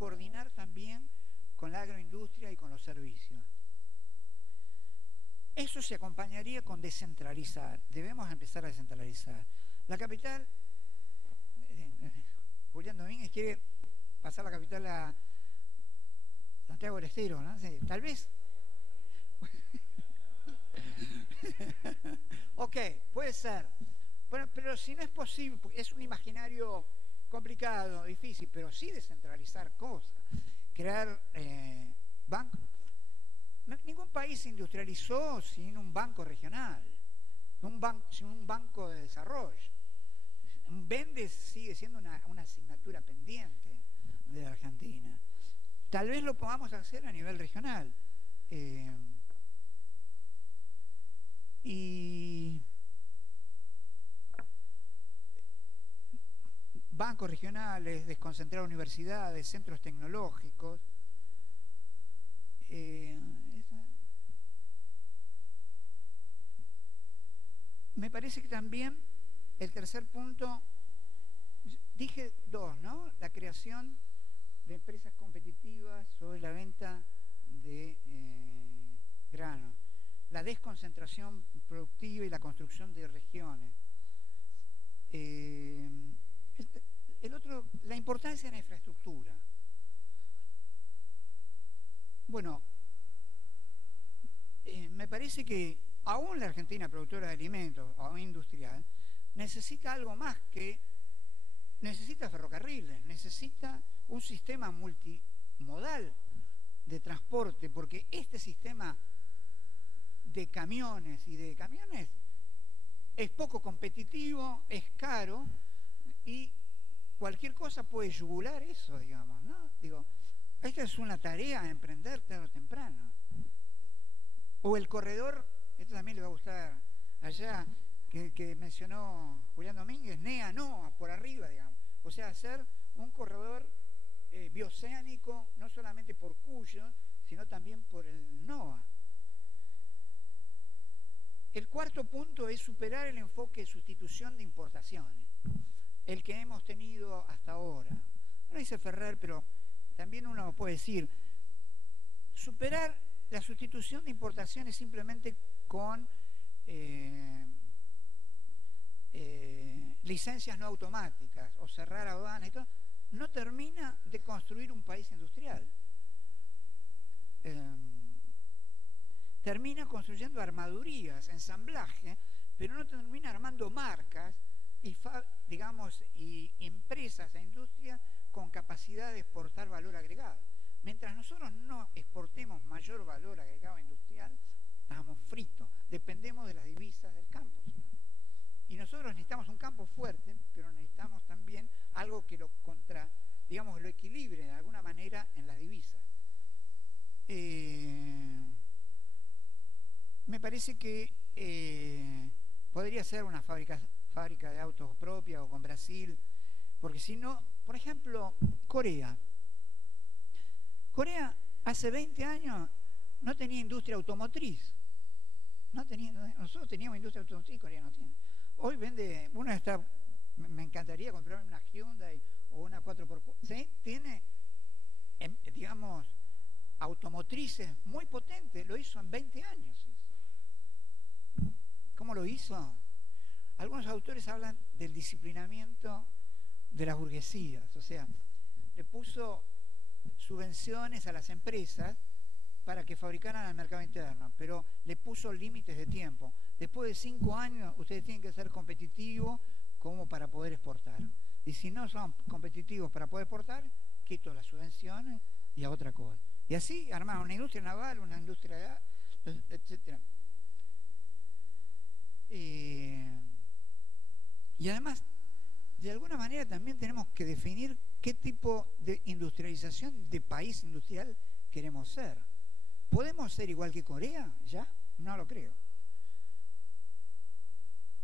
coordinar también con la agroindustria y con los servicios. Eso se acompañaría con descentralizar. Debemos empezar a descentralizar. La capital, Julián Domínguez quiere pasar la capital a Santiago del Estero, ¿no? Sí, tal vez. Ok, puede ser. Bueno, pero si no es posible, es un imaginario complicado, difícil, pero sí descentralizar cosas. Crear bancos. Ningún país se industrializó sin un banco regional, sin un banco de desarrollo. Un BENDE sigue siendo una asignatura pendiente de la Argentina. Tal vez lo podamos hacer a nivel regional. Y bancos regionales, desconcentrar universidades, centros tecnológicos. Me parece que también el tercer punto, dije dos, ¿no? La creación de empresas competitivas sobre la venta de grano, la desconcentración productiva y la construcción de regiones. El otro, la importancia de la infraestructura. Bueno, me parece que aún la Argentina productora de alimentos, aún industrial, necesita algo más que, necesita ferrocarriles, necesita un sistema multimodal de transporte, porque este sistema de camiones es poco competitivo, es caro y cualquier cosa puede yugular eso, digamos, ¿no? Digo, esta es una tarea a emprender tarde o temprano. O el corredor, esto también le va a gustar allá, que mencionó Julián Domínguez, NEA-NOA, por arriba, digamos. O sea, hacer un corredor bioceánico, no solamente por Cuyo, sino también por el NOA. El cuarto punto es superar el enfoque de sustitución de importaciones, el que hemos tenido hasta ahora. No lo dice Ferrer, pero también uno puede decir, superar la sustitución de importaciones simplemente con licencias no automáticas o cerrar aduanas y todo, no termina de construir un país industrial. Termina construyendo armadurías, ensamblaje, pero no termina armando marcas y, digamos, y empresas e industrias con capacidad de exportar valor agregado. Mientras nosotros no exportemos mayor valor agregado industrial, estamos fritos, dependemos de las divisas del campo. Y nosotros necesitamos un campo fuerte, pero necesitamos también algo que lo digamos, lo equilibre de alguna manera en las divisas. Me parece que podría ser una fábrica de autos propia o con Brasil, porque si no, por ejemplo, Corea hace 20 años no tenía industria automotriz. Nosotros teníamos industria automotriz, Corea no tiene. Hoy vende, me encantaría comprarme una Hyundai o una 4x4. ¿Sí? Tiene, digamos, automotrices muy potentes, lo hizo en 20 años. ¿Cómo lo hizo? Algunos autores hablan del disciplinamiento de las burguesías, o sea, le puso subvenciones a las empresas para que fabricaran al mercado interno, pero le puso límites de tiempo. Después de 5 años ustedes tienen que ser competitivos como para poder exportar. Y si no son competitivos para poder exportar, quito las subvenciones y a otra cosa. Y así armaron una industria naval, una industria, etc. Y además, de alguna manera también tenemos que definir qué tipo de industrialización de país industrial queremos ser. ¿Podemos ser igual que Corea? ¿Ya? No lo creo.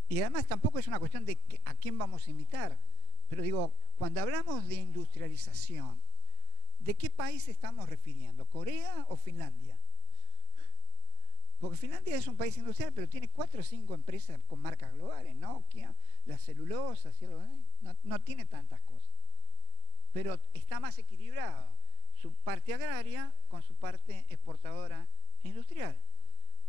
Y además tampoco es una cuestión de a quién vamos a imitar. Pero digo, cuando hablamos de industrialización, ¿de qué país estamos refiriendo? ¿Corea o Finlandia? Porque Finlandia es un país industrial, pero tiene 4 o 5 empresas con marcas globales, Nokia, la celulosa, no tiene tantas cosas. Pero está más equilibrado. su parte agraria con su parte exportadora e industrial.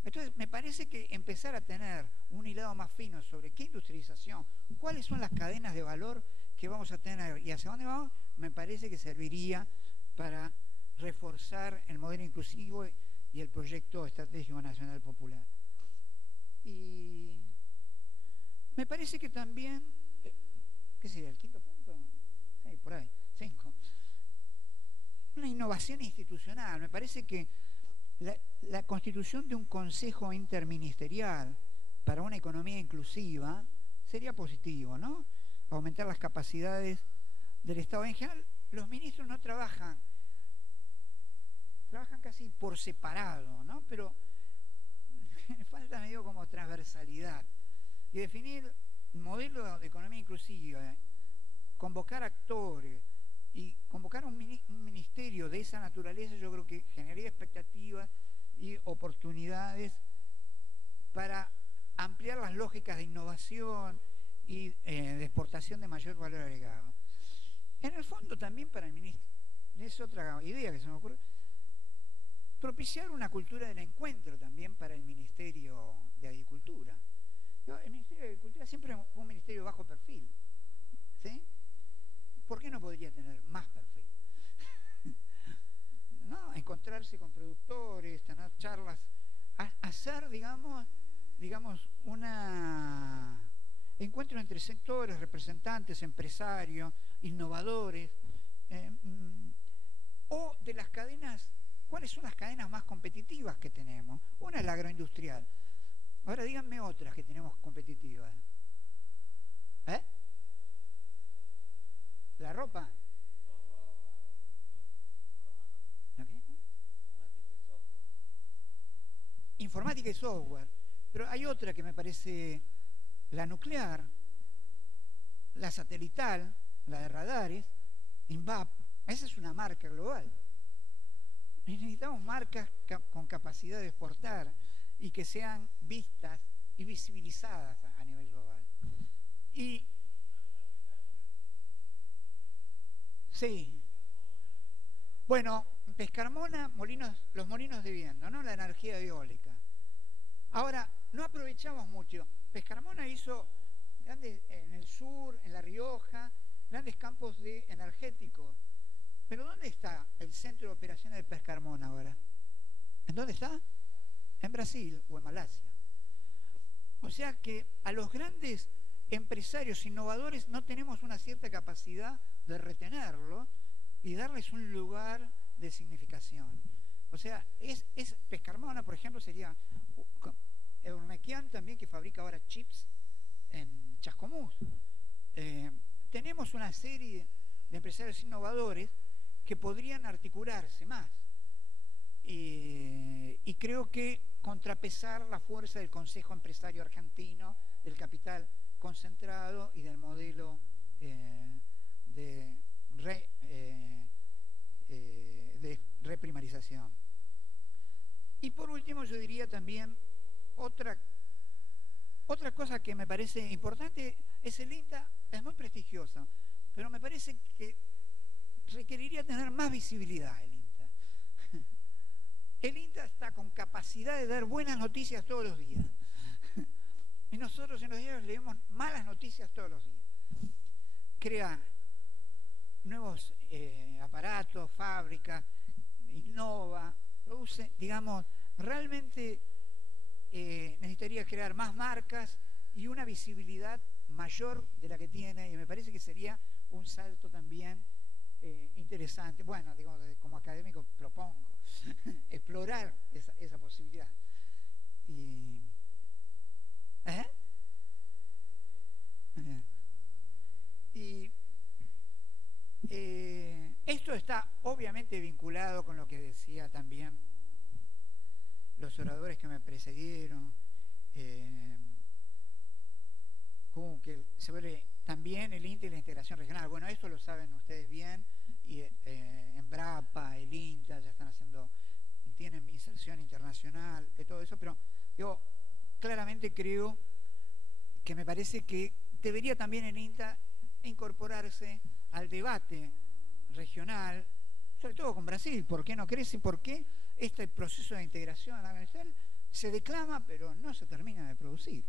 Entonces, me parece que empezar a tener un hilado más fino sobre qué industrialización, cuáles son las cadenas de valor que vamos a tener y hacia dónde vamos, me parece que serviría para reforzar el modelo inclusivo y el proyecto estratégico nacional popular. Y me parece que también, ¿qué sería? ¿El quinto punto? Sí, por ahí, 5. Una innovación institucional. Me parece que la constitución de un consejo interministerial para una economía inclusiva sería positivo, ¿no? Aumentar las capacidades del Estado. En general, los ministros no trabajan casi por separado, ¿no? Pero falta medio como transversalidad. Y definir un modelo de economía inclusiva, convocar actores y convocar un ministerio de esa naturaleza, yo creo que generaría expectativas y oportunidades para ampliar las lógicas de innovación y de exportación de mayor valor agregado. En el fondo también para el ministro, es otra idea que se me ocurre, propiciar una cultura del encuentro también para el Ministerio de Agricultura. El Ministerio de Agricultura siempre fue un ministerio de bajo perfil, ¿sí? ¿Por qué no podría tener más perfil? ¿No? Encontrarse con productores, tener charlas, hacer, digamos, una encuentro entre sectores, representantes, empresarios, innovadores, o de las cadenas. ¿Cuáles son las cadenas más competitivas que tenemos? Una es la agroindustrial. Ahora díganme otras que tenemos competitivas. ¿Eh? ¿La ropa? ¿La qué? Informática y software. Pero hay otra que me parece la nuclear, la satelital, la de radares, INVAP. Esa es una marca global. Necesitamos marcas con capacidad de exportar y que sean vistas y visibilizadas a nivel global. Y sí, bueno, Pescarmona, los molinos de viento, ¿no? La energía eólica. Ahora, no aprovechamos mucho. Pescarmona hizo grandes, en el sur, en La Rioja, grandes campos de energéticos. Pero ¿dónde está el centro de operaciones de Pescarmona ahora? ¿En dónde está? En Brasil o en Malasia. O sea que a los grandes empresarios innovadores no tenemos una cierta capacidad de retenerlos y darles un lugar de significación. O sea, Pescarmona, por ejemplo, sería Eurnequian también, que fabrica ahora chips en Chascomús. Tenemos una serie de empresarios innovadores que podrían articularse más y creo que contrapesar la fuerza del Consejo Empresario Argentino, del capital concentrado y del modelo de reprimarización. Y por último yo diría también otra cosa que me parece importante es el INTA. Es muy prestigioso, pero me parece que requeriría tener más visibilidad el INTA. El INTA está con capacidad de dar buenas noticias todos los días. Y nosotros en los diarios leemos malas noticias todos los días. Crea nuevos aparatos, fábricas, innova, produce, digamos, realmente necesitaría crear más marcas y una visibilidad mayor de la que tiene, y me parece que sería un salto también interesante. Bueno, digamos, como académico propongo explorar esa posibilidad. Y esto está obviamente vinculado con lo que decía también los oradores que me precedieron, como que se vuelve también el INTA y la integración regional. Bueno, esto lo saben ustedes bien, y Embrapa, el INTA ya están haciendo, tienen inserción internacional, de todo eso, pero yo claramente creo que me parece que debería también el INTA incorporarse al debate regional sobre todo con Brasil, ¿por qué no crece? ¿Por qué este proceso de integración agroindustrial se declama pero no se termina de producir?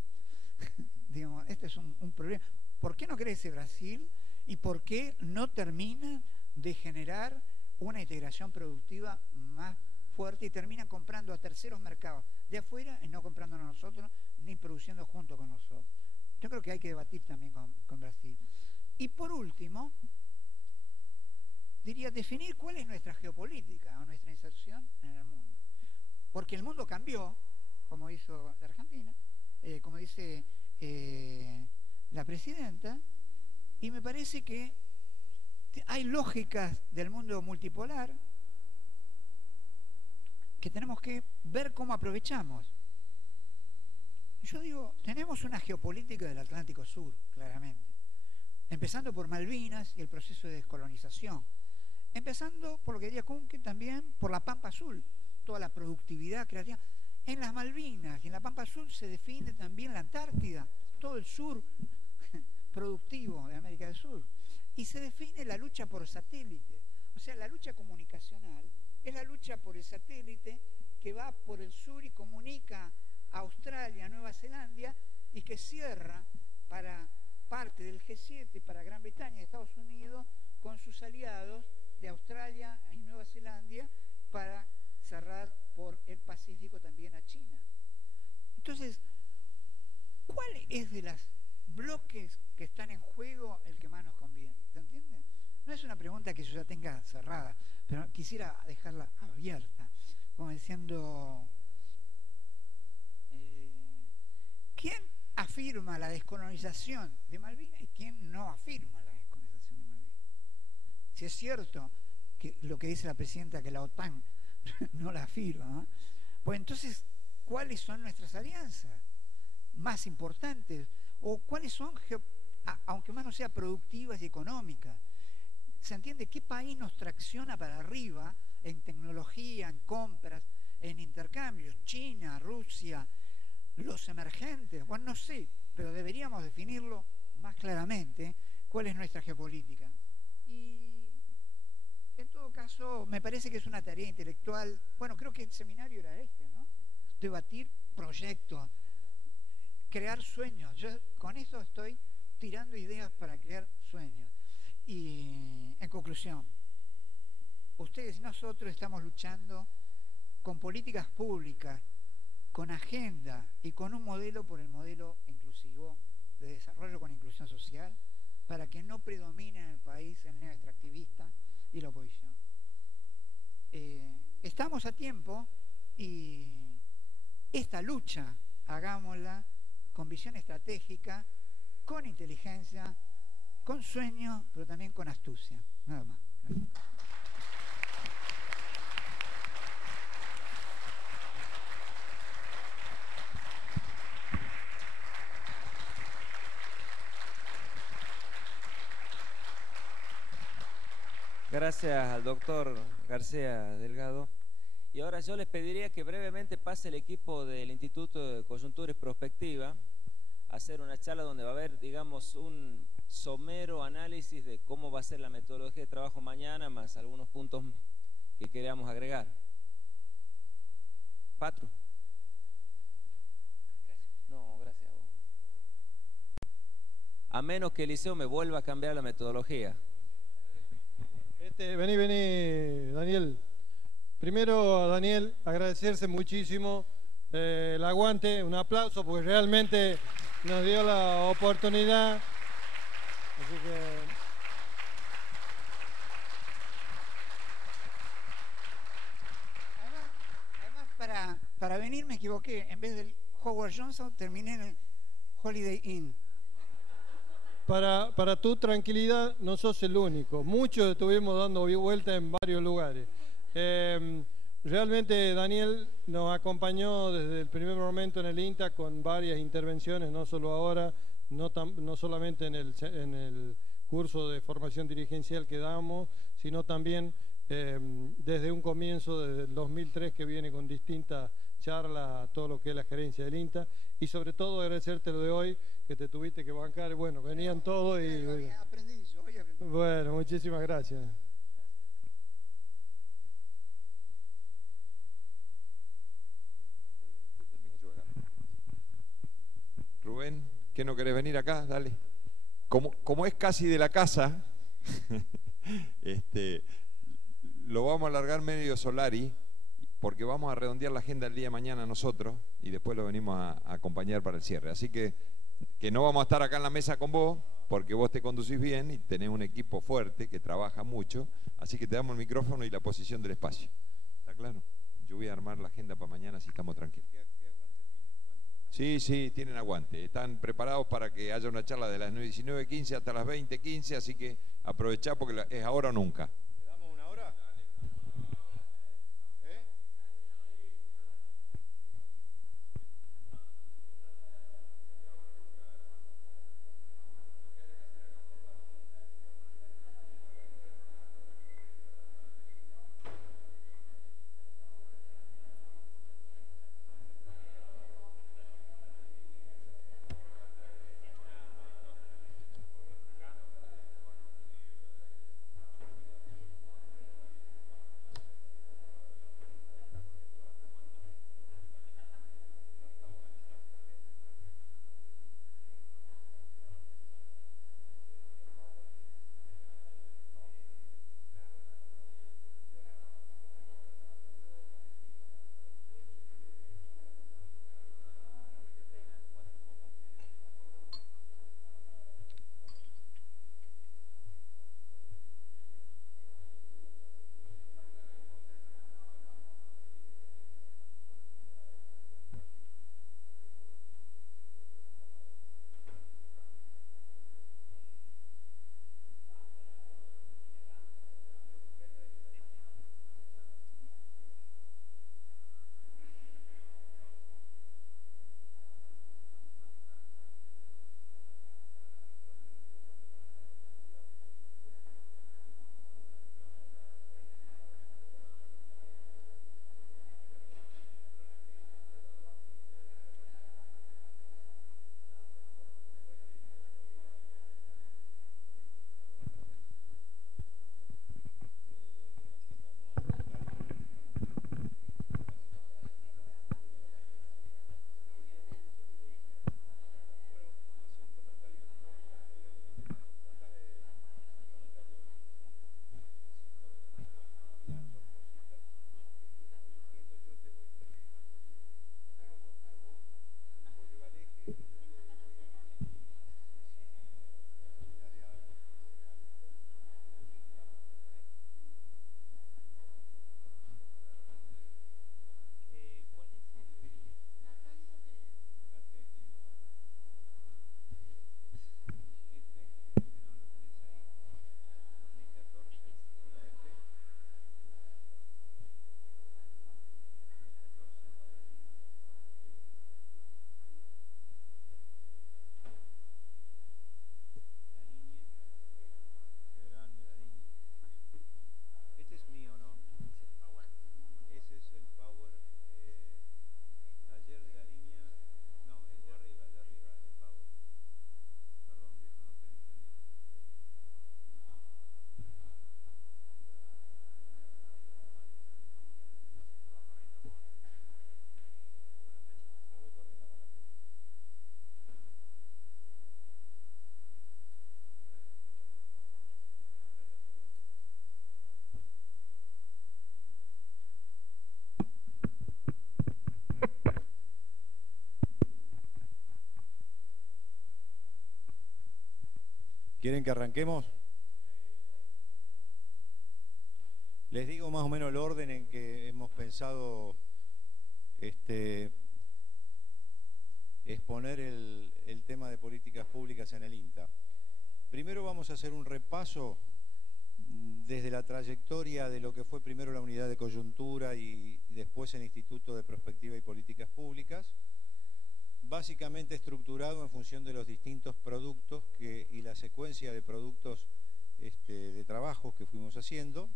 Digamos, este es un problema. ¿Por qué no crece Brasil y por qué no termina de generar una integración productiva más fuerte y termina comprando a terceros mercados de afuera y no comprándonos nosotros ni produciendo junto con nosotros? Yo creo que hay que debatir también con Brasil. Y por último, diría definir cuál es nuestra geopolítica o nuestra inserción en el mundo. Porque el mundo cambió, como hizo la Argentina, como dice la presidenta, y me parece que hay lógicas del mundo multipolar que tenemos que ver cómo aprovechamos. Yo digo, tenemos una geopolítica del Atlántico Sur, claramente, empezando por Malvinas y el proceso de descolonización, empezando por lo que diría Kuhnke también, por la Pampa Azul, toda la productividad creativa. En las Malvinas y en la Pampa Azul se define también la Antártida, todo el sur productivo de América del Sur. Y se define la lucha por satélite. O sea, la lucha comunicacional es la lucha por el satélite que va por el sur y comunica a Australia, a Nueva Zelanda, y que cierra para parte del G7, para Gran Bretaña y Estados Unidos, con sus aliados de Australia y Nueva Zelanda, para cerrar por el Pacífico también a China. Entonces, ¿cuál es de los bloques que están en juego el que más nos conviene? ¿Se entiende? No es una pregunta que yo ya tenga cerrada, pero quisiera dejarla abierta, como diciendo, ¿quién afirma la descolonización de Malvinas y quién no afirma la descolonización de Malvinas? Si es cierto que lo que dice la presidenta, que la OTAN no la afirma, ¿no? Pues entonces, ¿cuáles son nuestras alianzas más importantes? ¿O cuáles son, aunque más no sea productivas y económicas? ¿Se entiende? ¿Qué país nos tracciona para arriba en tecnología, en compras, en intercambios? China, Rusia, los emergentes. Bueno, no sé, pero deberíamos definirlo más claramente, cuál es nuestra geopolítica. Y en todo caso, me parece que es una tarea intelectual. Bueno, creo que el seminario era este, ¿no? Debatir proyectos, crear sueños. Yo con eso estoy tirando ideas para crear sueños. Y en conclusión, ustedes y nosotros estamos luchando con políticas públicas, con agenda y con un modelo por el modelo inclusivo de desarrollo con inclusión social, para que no predomine en el país el neoextractivista y la oposición. Estamos a tiempo y esta lucha hagámosla con visión estratégica, con inteligencia, con sueño, pero también con astucia. Nada más. Gracias. Gracias al doctor García Delgado. Y ahora yo les pediría que brevemente pase el equipo del Instituto de Coyuntura y Prospectiva a hacer una charla donde va a haber, digamos, un somero análisis de cómo va a ser la metodología de trabajo mañana, más algunos puntos que queríamos agregar. Patru. No, gracias a vos. A menos que Eliseo me vuelva a cambiar la metodología. Vení, Daniel. Primero, Daniel, agradecerse muchísimo el aguante, un aplauso, porque realmente nos dio la oportunidad. Así que... Además para venir me equivoqué. En vez del Howard Johnson, terminé en el Holiday Inn. Para tu tranquilidad, no sos el único. Muchos estuvimos dando vuelta en varios lugares. Realmente Daniel nos acompañó desde el primer momento en el INTA con varias intervenciones, no solo ahora, no solamente en el curso de formación dirigencial que damos, sino también desde un comienzo, desde el 2003, que viene con distintas charlas a todo lo que es la gerencia del INTA, y sobre todo agradecerte lo de hoy, que te tuviste que bancar. Bueno, venían todos y... Aprendí, yo hoy aprendí. Bueno, muchísimas gracias. ¿Qué no querés venir acá? Dale. Como es casi de la casa, lo vamos a alargar medio Solari, porque vamos a redondear la agenda el día de mañana nosotros y después lo venimos a acompañar para el cierre. Así que no vamos a estar acá en la mesa con vos, porque vos te conducís bien y tenés un equipo fuerte que trabaja mucho, así que te damos el micrófono y la posición del espacio. ¿Está claro? Yo voy a armar la agenda para mañana, así estamos tranquilos. Sí, tienen aguante. Están preparados para que haya una charla de las 19:15 hasta las 20:15, así que aprovechá porque es ahora o nunca. ¿Le damos una hora? ¿Quieren que arranquemos? Les digo más o menos el orden en que hemos pensado exponer el tema de políticas públicas en el INTA. Primero vamos a hacer un repaso desde la trayectoria de lo que fue primero la unidad de coyuntura y después el Instituto de Prospectiva y Políticas Públicas, básicamente estructurado en función de los distintos productos y la secuencia de productos de trabajos que fuimos haciendo,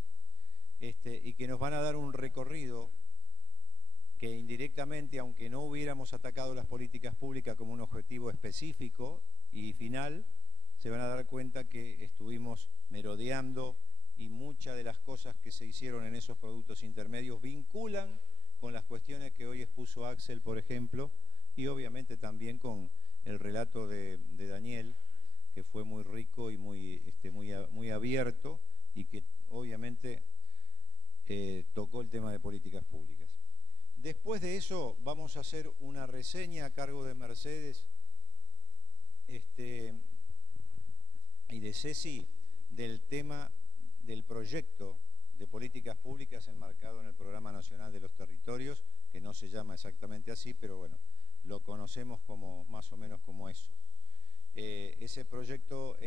y que nos van a dar un recorrido que indirectamente, aunque no hubiéramos atacado las políticas públicas como un objetivo específico y final, se van a dar cuenta que estuvimos merodeando y muchas de las cosas que se hicieron en esos productos intermedios vinculan con las cuestiones que hoy expuso Axel, por ejemplo, y obviamente también con el relato de Daniel, que fue muy rico y muy abierto, y que obviamente tocó el tema de políticas públicas. Después de eso vamos a hacer una reseña a cargo de Mercedes y de Ceci del tema del proyecto de políticas públicas enmarcado en el Programa Nacional de los Territorios, que no se llama exactamente así, pero bueno, lo conocemos como más o menos como eso. Ese proyecto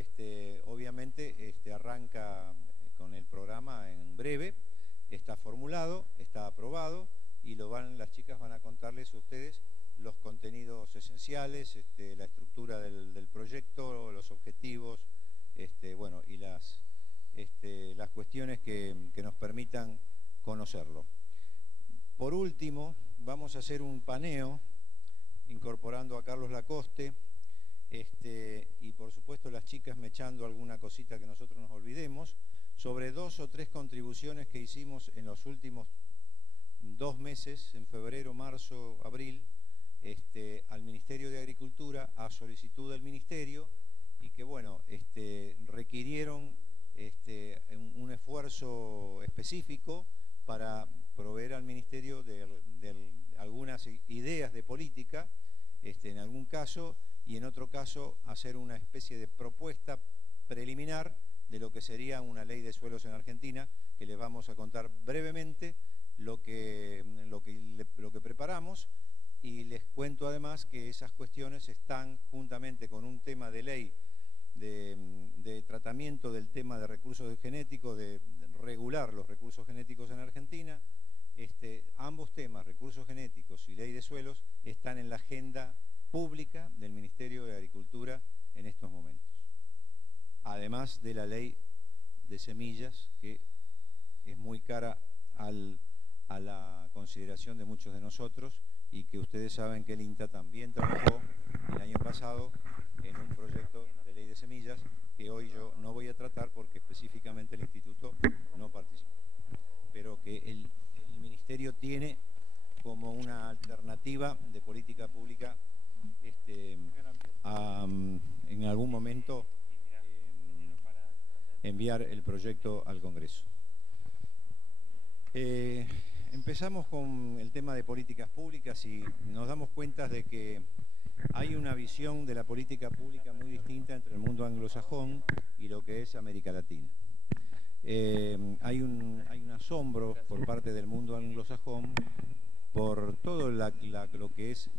obviamente arranca con el programa en breve, está formulado, está aprobado, y las chicas van a contarles a ustedes los contenidos esenciales, la estructura del proyecto, los objetivos, bueno, y las cuestiones que nos permitan conocerlo. Por último, vamos a hacer un paneo incorporando a Carlos Lacoste, y por supuesto las chicas me echando alguna cosita que nosotros nos olvidemos, sobre 2 o 3 contribuciones que hicimos en los últimos 2 meses, en febrero, marzo, abril, al Ministerio de Agricultura, a solicitud del Ministerio, y que bueno, requirieron un esfuerzo específico para proveer al Ministerio de algunas ideas de política, en algún caso, y en otro caso hacer una especie de propuesta preliminar de lo que sería una ley de suelos en Argentina, que les vamos a contar brevemente lo que preparamos, y les cuento además que esas cuestiones están juntamente con un tema de ley de tratamiento del tema de recursos genéticos, de regular los recursos genéticos en Argentina. Ambos temas, recursos genéticos y ley de suelos, están en la agenda pública del Ministerio de Agricultura en estos momentos. Además de la ley de semillas, que es muy cara a la consideración de muchos de nosotros, y que ustedes saben que el INTA también trabajó el año pasado en un proyecto de ley de semillas que hoy yo no voy a tratar porque específicamente el Instituto no participa, pero que el Ministerio tiene como una alternativa de política pública en algún momento enviar el proyecto al Congreso. Empezamos con el tema de políticas públicas y nos damos cuenta de que hay una visión de la política pública muy distinta entre el mundo anglosajón y lo que es América Latina. Hay un asombro por parte del mundo anglosajón por todo lo que es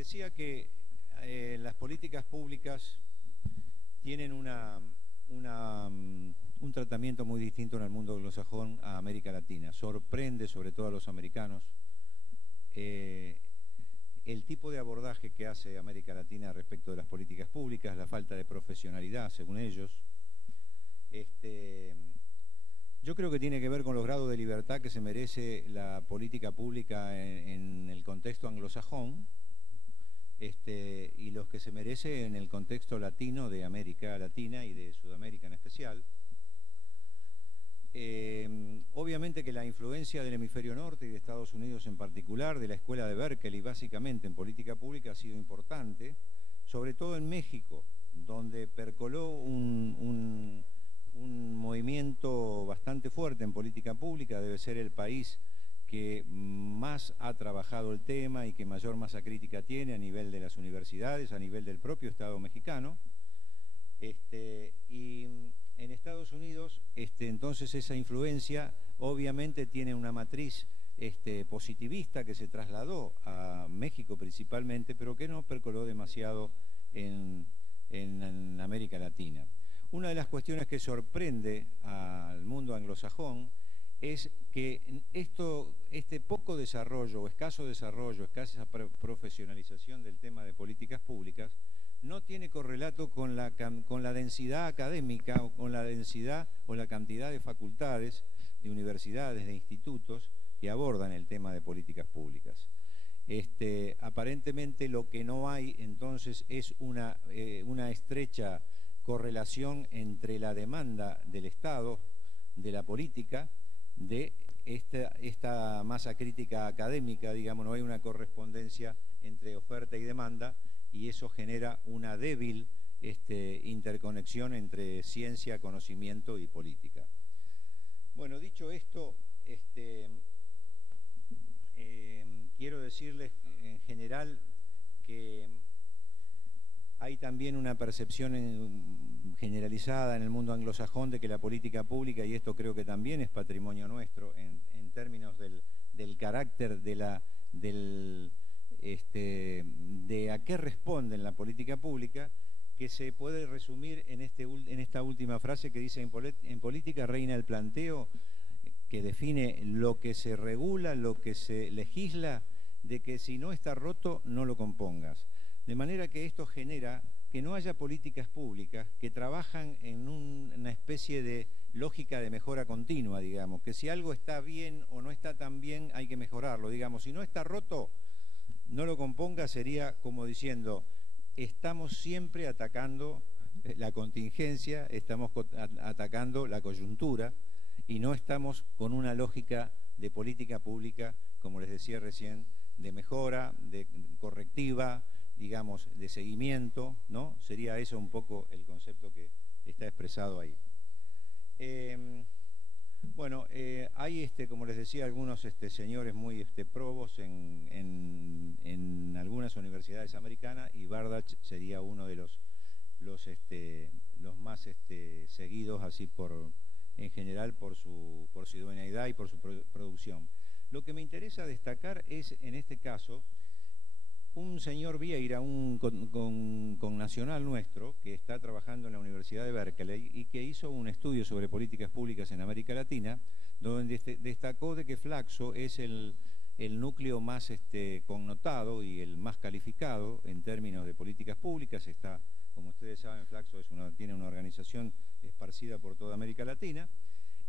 decía que las políticas públicas tienen un tratamiento muy distinto en el mundo anglosajón a América Latina. Sorprende sobre todo a los americanos el tipo de abordaje que hace América Latina respecto de las políticas públicas, la falta de profesionalidad, según ellos. Yo creo que tiene que ver con los grados de libertad que se merece la política pública en el contexto anglosajón, y los que se merece en el contexto latino de América Latina y de Sudamérica en especial. Obviamente que la influencia del hemisferio norte y de Estados Unidos en particular, de la escuela de Berkeley básicamente en política pública, ha sido importante, sobre todo en México, donde percoló un movimiento bastante fuerte en política pública. Debe ser el país que más ha trabajado el tema y que mayor masa crítica tiene a nivel de las universidades, a nivel del propio Estado mexicano. Y en Estados Unidos, entonces esa influencia obviamente tiene una matriz positivista que se trasladó a México principalmente, pero que no percoló demasiado en América Latina. Una de las cuestiones que sorprende al mundo anglosajón es que este poco desarrollo o escaso desarrollo, escasa profesionalización del tema de políticas públicas no tiene correlato con la densidad académica o con la densidad o la cantidad de facultades, de universidades, de institutos que abordan el tema de políticas públicas. Aparentemente lo que no hay entonces es una estrecha correlación entre la demanda del Estado, de la política, de esta masa crítica académica, digamos, no hay una correspondencia entre oferta y demanda, y eso genera una débil interconexión entre ciencia, conocimiento y política. Bueno, dicho esto, quiero decirles en general que hay también una percepción generalizada en el mundo anglosajón de que la política pública, y esto creo que también es patrimonio nuestro en términos del carácter de a qué responde en la política pública, que se puede resumir en esta última frase que dice: en política reina el planteo, que define lo que se regula, lo que se legisla, de que si no está roto no lo compongas. De manera que esto genera que no haya políticas públicas que trabajan en una especie de lógica de mejora continua, digamos, que si algo está bien o no está tan bien hay que mejorarlo, digamos, si no está roto no lo componga, sería como diciendo: estamos siempre atacando la contingencia, estamos atacando la coyuntura y no estamos con una lógica de política pública, como les decía recién, de mejora, de correctiva, digamos, de seguimiento, ¿no? Sería eso un poco el concepto que está expresado ahí. Bueno, hay, como les decía, algunos señores muy probos en algunas universidades americanas, y Bardach sería uno de los más seguidos así en general por su idoneidad y por su producción. Lo que me interesa destacar es, en este caso, un señor Vieira, un connacional nuestro, que está trabajando en la Universidad de Berkeley y que hizo un estudio sobre políticas públicas en América Latina, donde destacó de que Flaxo es el núcleo más connotado y el más calificado en términos de políticas públicas. Está, como ustedes saben, Flaxo tiene una organización esparcida por toda América Latina.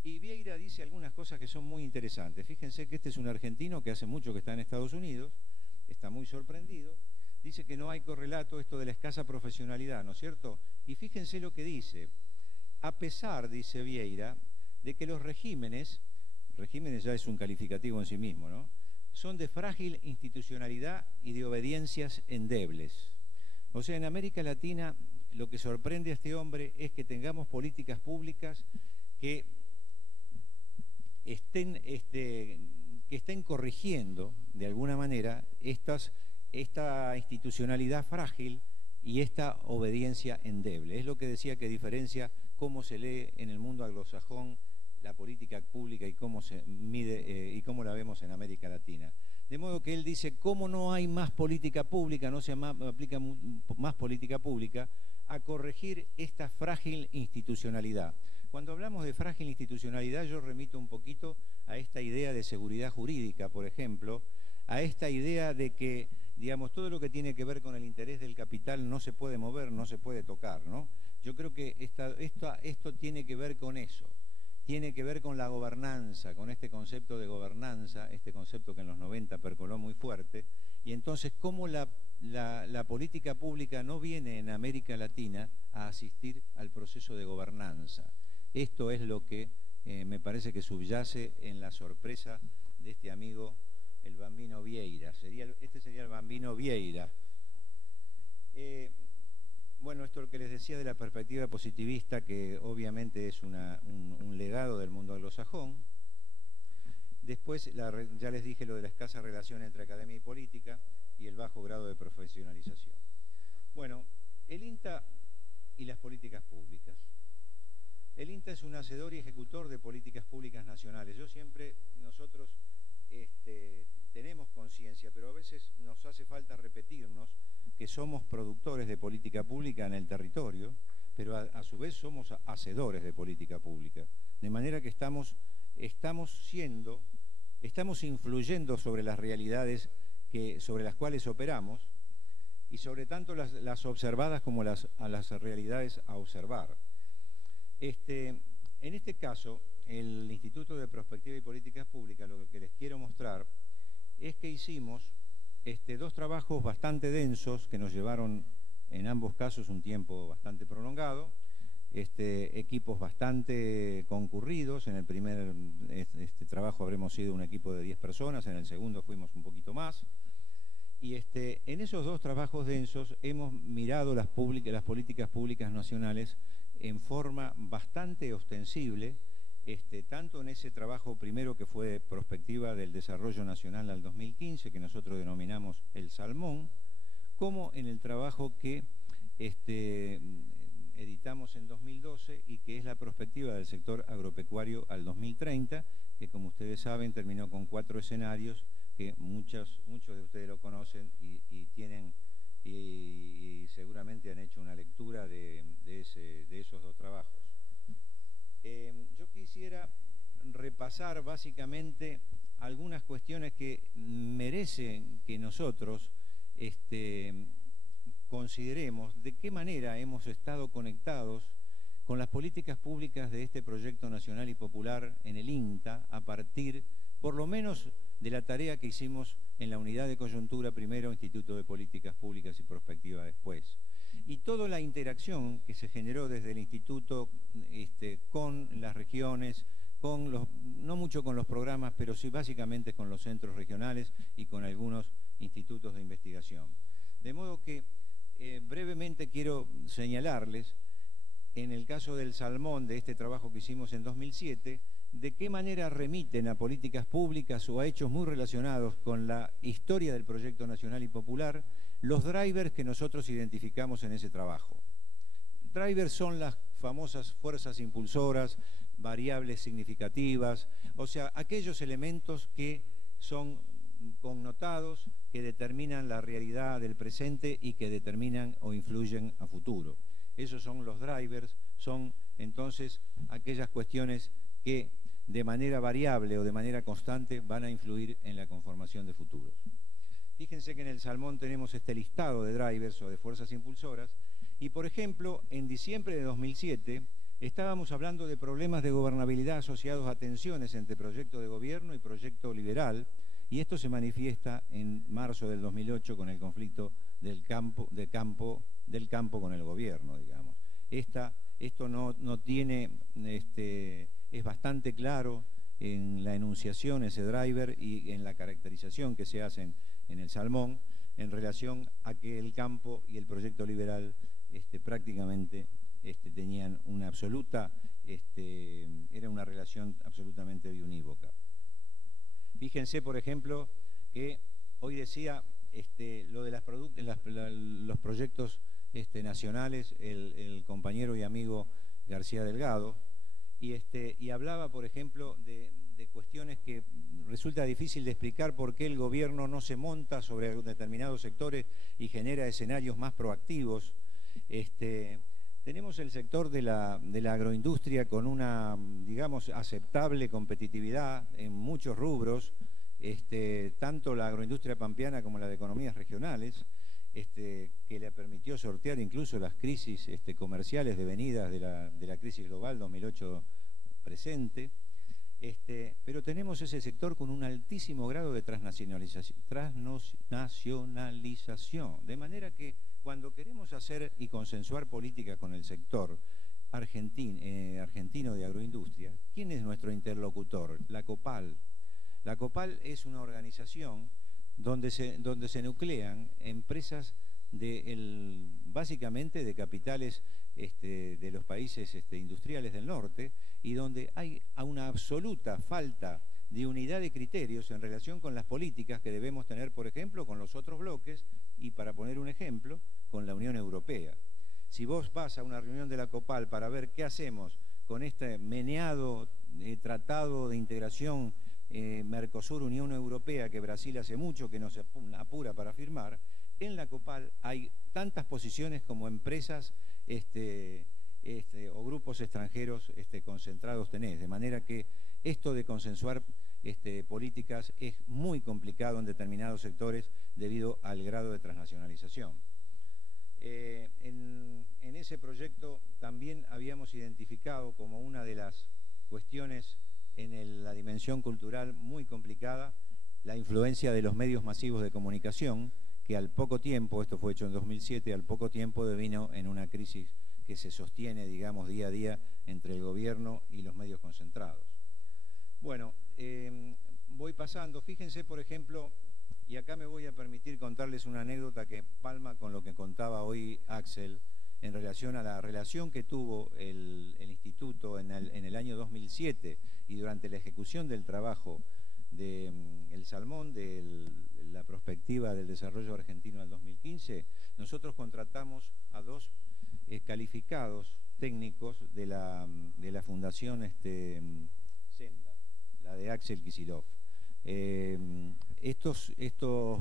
Y Vieira dice algunas cosas que son muy interesantes. Fíjense que este es un argentino que hace mucho que está en Estados Unidos, está muy sorprendido, dice que no hay correlato esto de la escasa profesionalidad, ¿no es cierto? Y fíjense lo que dice: a pesar, dice Vieira, de que los regímenes ya es un calificativo en sí mismo, ¿no?, son de frágil institucionalidad y de obediencias endebles. O sea, en América Latina lo que sorprende a este hombre es que tengamos políticas públicas que estén corrigiendo de alguna manera esta institucionalidad frágil y esta obediencia endeble. Es lo que decía que diferencia cómo se lee en el mundo anglosajón la política pública y cómo se mide y cómo la vemos en América Latina. De modo que él dice: ¿cómo no hay más política pública, no se aplica más política pública a corregir esta frágil institucionalidad? Cuando hablamos de frágil institucionalidad, yo remito un poquito a esta idea de seguridad jurídica, por ejemplo, a esta idea de que, digamos, todo lo que tiene que ver con el interés del capital no se puede mover, no se puede tocar, ¿no? Yo creo que esto tiene que ver con eso, tiene que ver con la gobernanza, con este concepto de gobernanza, este concepto que en los 90 percoló muy fuerte, y entonces cómo la política pública no viene en América Latina a asistir al proceso de gobernanza. Esto es lo que me parece que subyace en la sorpresa de este amigo, el Bambino Vieira. Este sería el Bambino Vieira. Bueno, esto es lo que les decía de la perspectiva positivista, que obviamente es un legado del mundo anglosajón. Después, ya les dije lo de la escasa relación entre academia y política y el bajo grado de profesionalización. Bueno, el INTA y las políticas públicas. El INTA es un hacedor y ejecutor de políticas públicas nacionales. Nosotros tenemos conciencia, pero a veces nos hace falta repetirnos que somos productores de política pública en el territorio, pero a su vez somos hacedores de política pública. De manera que estamos estamos influyendo sobre las realidades sobre las cuales operamos y sobre tanto las observadas como las realidades a observar. En este caso, el Instituto de Prospectiva y Políticas Públicas, lo que les quiero mostrar es que hicimos dos trabajos bastante densos que nos llevaron en ambos casos un tiempo bastante prolongado, equipos bastante concurridos. En el primer trabajo habremos sido un equipo de 10 personas, en el segundo fuimos un poquito más. Y en esos dos trabajos densos hemos mirado las políticas públicas nacionales en forma bastante ostensible, tanto en ese trabajo primero que fue Prospectiva del Desarrollo Nacional al 2015, que nosotros denominamos el Salmón, como en el trabajo que editamos en 2012 y que es la Prospectiva del Sector Agropecuario al 2030, que como ustedes saben terminó con 4 escenarios que muchos de ustedes lo conocen y seguramente han hecho una lectura de esos dos trabajos. Yo quisiera repasar básicamente algunas cuestiones que merecen que nosotros consideremos de qué manera hemos estado conectados con las políticas públicas de este proyecto nacional y popular en el INTA, a partir, por lo menos, de la tarea que hicimos en la unidad de coyuntura primero, Instituto de Políticas Públicas y Prospectiva después. Y toda la interacción que se generó desde el Instituto con las regiones, no mucho con los programas, pero sí básicamente con los centros regionales y con algunos institutos de investigación. De modo que brevemente quiero señalarles, en el caso del Salmón, de este trabajo que hicimos en 2007, de qué manera remiten a políticas públicas o a hechos muy relacionados con la historia del proyecto nacional y popular los drivers que nosotros identificamos en ese trabajo. Drivers son las famosas fuerzas impulsoras, variables significativas, o sea, aquellos elementos que son connotados, que determinan la realidad del presente y que determinan o influyen a futuro. Esos son los drivers, son entonces aquellas cuestiones que de manera variable o de manera constante van a influir en la conformación de futuros. Fíjense que en el Salmón tenemos este listado de drivers o de fuerzas impulsoras y, por ejemplo, en diciembre de 2007 estábamos hablando de problemas de gobernabilidad asociados a tensiones entre proyecto de gobierno y proyecto liberal, y esto se manifiesta en marzo del 2008 con el conflicto del campo con el gobierno, digamos. Esto no tiene, es bastante claro en la enunciación, ese driver, y en la caracterización que se hacen en el Salmón en relación a que el campo y el proyecto liberal prácticamente tenían una absoluta, era una relación absolutamente unívoca. Fíjense, por ejemplo, que hoy decía lo de los proyectos nacionales, el compañero y amigo García Delgado, y hablaba, por ejemplo, de cuestiones que resulta difícil de explicar por qué el gobierno no se monta sobre determinados sectores y genera escenarios más proactivos. Tenemos el sector de la agroindustria con una, digamos, aceptable competitividad en muchos rubros, tanto la agroindustria pampeana como la de economías regionales, que le permitió sortear incluso las crisis comerciales devenidas de la crisis global 2008 presente. Pero tenemos ese sector con un altísimo grado de transnacionalización, de manera que cuando queremos hacer y consensuar política con el sector argentino de agroindustria, ¿quién es nuestro interlocutor? La COPAL. La COPAL es una organización donde se nuclean empresas básicamente de capitales de los países industriales del norte, y donde hay una absoluta falta de unidad de criterios en relación con las políticas que debemos tener, por ejemplo, con los otros bloques y, para poner un ejemplo, con la Unión Europea. Si vos vas a una reunión de la COPAL para ver qué hacemos con este meneado tratado de integración Mercosur-Unión Europea que Brasil hace mucho que nos apura para firmar, en la COPAL hay tantas posiciones como empresas o grupos extranjeros concentrados tenés, de manera que esto de consensuar políticas es muy complicado en determinados sectores debido al grado de transnacionalización. En ese proyecto también habíamos identificado como una de las cuestiones en la dimensión cultural muy complicada la influencia de los medios masivos de comunicación, que al poco tiempo, esto fue hecho en 2007, al poco tiempo devino en una crisis que se sostiene, digamos, día a día entre el gobierno y los medios concentrados. Bueno, voy pasando. Fíjense, por ejemplo, y acá me voy a permitir contarles una anécdota que palma con lo que contaba hoy Axel en relación a la relación que tuvo el instituto en el año 2007 y durante la ejecución del trabajo del Salmón, de la perspectiva del desarrollo argentino al 2015. Nosotros contratamos a dos calificados técnicos de la Fundación Senda, la de Axel Kicillof. Estos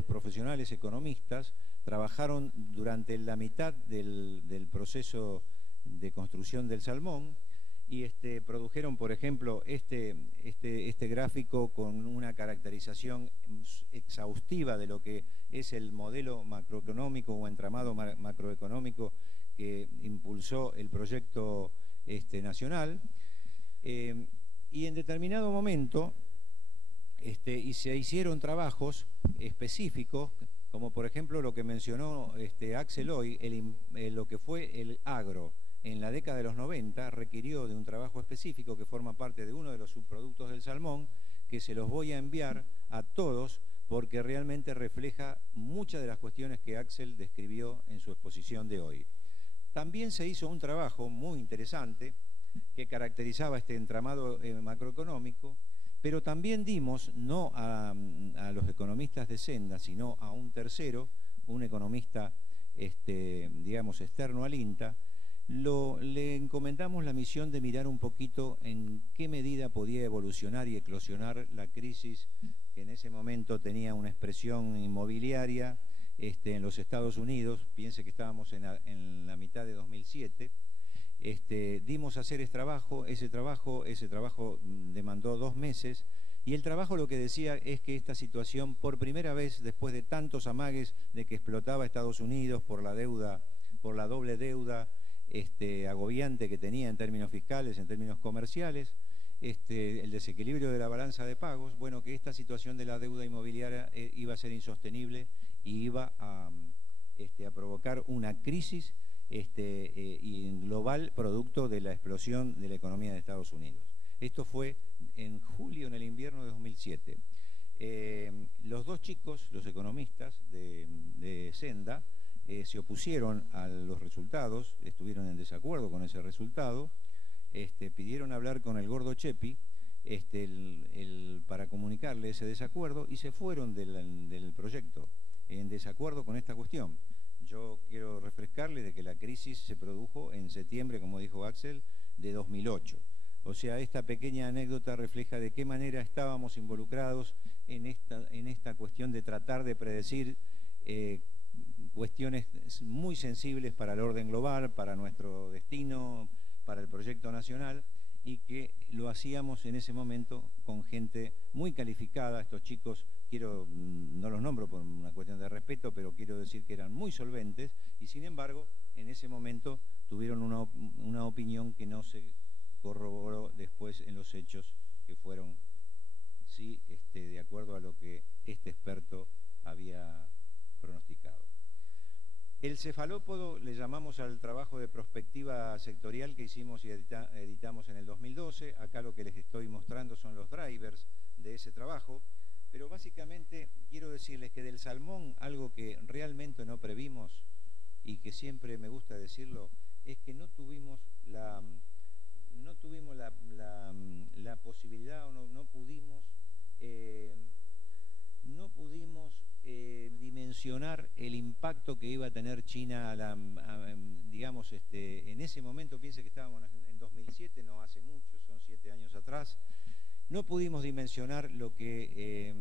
profesionales economistas trabajaron durante la mitad del proceso de construcción del Salmón y produjeron, por ejemplo, este gráfico con una caracterización exhaustiva de lo que es el modelo macroeconómico o entramado macroeconómico que impulsó el proyecto nacional. Y en determinado momento y se hicieron trabajos específicos, como por ejemplo lo que mencionó Axel hoy, lo que fue el agro. En la década de los 90 requirió de un trabajo específico que forma parte de uno de los subproductos del salmón, que se los voy a enviar a todos porque realmente refleja muchas de las cuestiones que Axel describió en su exposición de hoy. También se hizo un trabajo muy interesante que caracterizaba este entramado macroeconómico, pero también dimos, no a los economistas de Senda, sino a un tercero, un economista, digamos, externo al INTA, le encomendamos la misión de mirar un poquito en qué medida podía evolucionar y eclosionar la crisis que en ese momento tenía una expresión inmobiliaria en los Estados Unidos. Piense que estábamos en la mitad de 2007. Dimos a hacer ese trabajo demandó 2 meses, y el trabajo lo que decía es que esta situación, por primera vez, después de tantos amagues de que explotaba Estados Unidos por la deuda, por la doble deuda agobiante que tenía en términos fiscales, en términos comerciales, el desequilibrio de la balanza de pagos, bueno, que esta situación de la deuda inmobiliaria iba a ser insostenible y iba a provocar una crisis global producto de la explosión de la economía de Estados Unidos. Esto fue en julio, en el invierno de 2007. Los dos chicos, los economistas de Senda, se opusieron a los resultados, estuvieron en desacuerdo con ese resultado, pidieron hablar con el gordo Chepi para comunicarle ese desacuerdo y se fueron del proyecto en desacuerdo con esta cuestión. Yo quiero refrescarle de que la crisis se produjo en septiembre, como dijo Axel, de 2008. O sea, esta pequeña anécdota refleja de qué manera estábamos involucrados en esta cuestión de tratar de predecir cuestiones muy sensibles para el orden global, para nuestro destino, para el proyecto nacional, y que lo hacíamos en ese momento con gente muy calificada. Estos chicos, no los nombro por una cuestión de respeto, pero quiero decir que eran muy solventes y sin embargo en ese momento tuvieron una opinión que no se corroboró después en los hechos, que fueron sí de acuerdo a lo que este experto había pronosticado. El cefalópodo le llamamos al trabajo de prospectiva sectorial que hicimos y editamos en el 2012. Acá lo que les estoy mostrando son los drivers de ese trabajo, pero básicamente quiero decirles que del salmón algo que realmente no previmos y que siempre me gusta decirlo es que no tuvimos la posibilidad o no pudimos dimensionar el impacto que iba a tener China, digamos, en ese momento. Piense que estábamos en 2007, no hace mucho, son 7 años atrás. No pudimos dimensionar lo que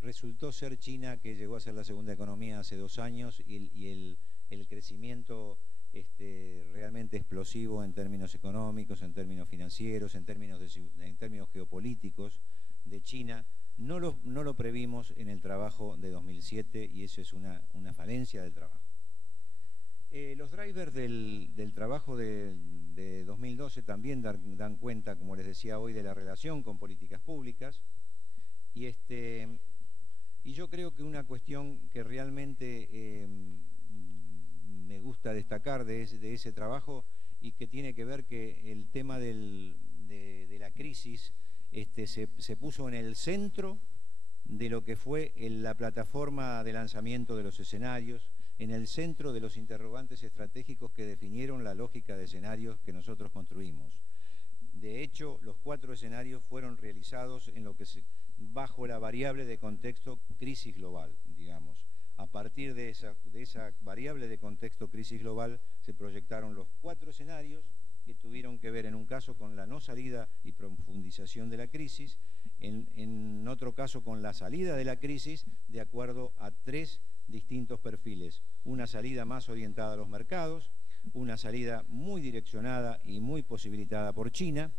resultó ser China, que llegó a ser la segunda economía hace 2 años, y el crecimiento realmente explosivo en términos económicos, en términos financieros, en términos geopolíticos de China. No lo previmos en el trabajo de 2007 y eso es una falencia del trabajo. Los drivers del trabajo de 2012 también dan cuenta, como les decía hoy, de la relación con políticas públicas. Y yo creo que una cuestión que realmente me gusta destacar de ese trabajo y que tiene que ver que el tema de la crisis se puso en el centro de lo que fue la plataforma de lanzamiento de los escenarios, en el centro de los interrogantes estratégicos que definieron la lógica de escenarios que nosotros construimos. De hecho, los 4 escenarios fueron realizados en bajo la variable de contexto crisis global, digamos. A partir de esa variable de contexto crisis global se proyectaron los 4 escenarios que tuvieron que ver en un caso con la no salida y profundización de la crisis, en otro caso con la salida de la crisis, de acuerdo a 3 distintos perfiles. Una salida más orientada a los mercados, una salida muy direccionada y muy posibilitada por China,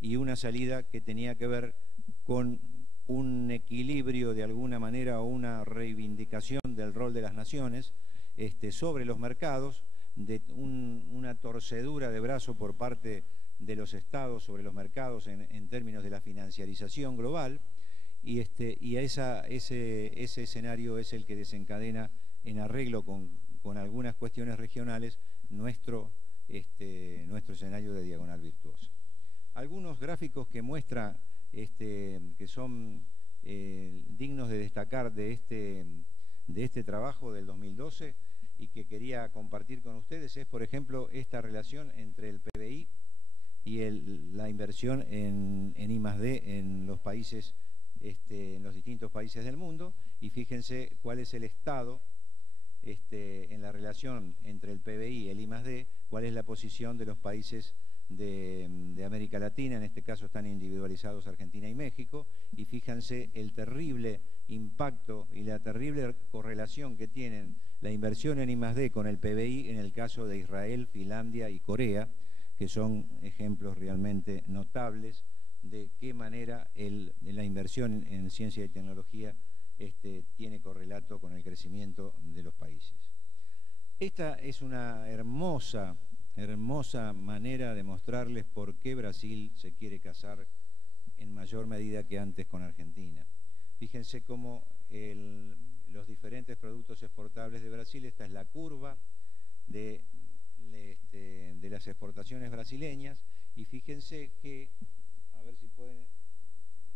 y una salida que tenía que ver con un equilibrio de alguna manera o una reivindicación del rol de las naciones sobre los mercados, de una torcedura de brazo por parte de los estados sobre los mercados en términos de la financiarización global, y ese escenario es el que desencadena, en arreglo con algunas cuestiones regionales, nuestro escenario de diagonal virtuosa. Algunos gráficos que muestra que son dignos de destacar de este trabajo del 2012 y que quería compartir con ustedes es, por ejemplo, esta relación entre el PBI y la inversión en I+D en los países, en los distintos países del mundo, y fíjense cuál es el estado en la relación entre el PBI y el I+D, cuál es la posición de los países de América Latina. En este caso están individualizados Argentina y México, y fíjense el terrible impacto y la terrible correlación que tienen la inversión en I+D con el PBI en el caso de Israel, Finlandia y Corea, que son ejemplos realmente notables de qué manera la inversión en ciencia y tecnología tiene correlato con el crecimiento de los países. Esta es una hermosa manera de mostrarles por qué Brasil se quiere casar en mayor medida que antes con Argentina. Fíjense cómo los diferentes productos exportables de Brasil, esta es la curva de las exportaciones brasileñas, y fíjense que, a ver si pueden